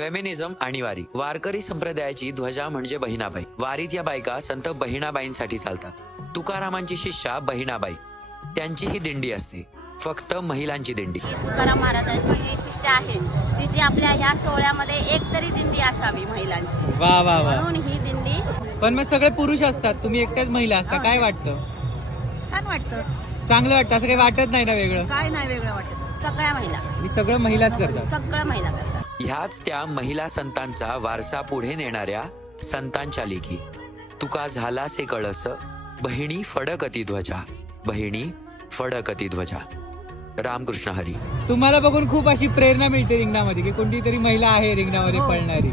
Feminism आणि वारी. वारकरी संप्रदायाची ध्वजा म्हणजे बहिणाबाई. वारीत या बायका संत बहिणाबाईंसाठी चालतात. तुकारामांची शिष्या बहिणाबाई, त्यांची ही दिंडी असते, फक्त महिलांची दिंडी. तुकाराम महाराजांची जी शिष्य आहे ती जी आपल्या ह्या सोहळ्यामध्ये एक तरी दिंडी असावी महिलांची. वा वा वा. म्हणून ही दिंडी. पण मग सगळे पुरुष असतात, तुम्ही एकट्याच महिला असता, काय वाटतं? छान वाटतं. चांगलं वाटतं, असं काही वाटत नाही ना वेगळं? काय नाही वेगळं वाटत. सगळ्या महिला, मी सगळं महिलाच करतात. सगळं महिला करतात. ह्याच त्या महिला संतांचा वारसा पुढे नेणाऱ्या संतांच्या लेखी. तुका झालासे कळस, बहिणी फडकती ध्वजा, बहिणी फडकती ध्वजा. रामकृष्ण हरी. तुम्हाला बघून खूप अशी प्रेरणा मिळते रिंगणामध्ये की कोणती तरी महिला आहे रिंगणामध्ये पळणारी.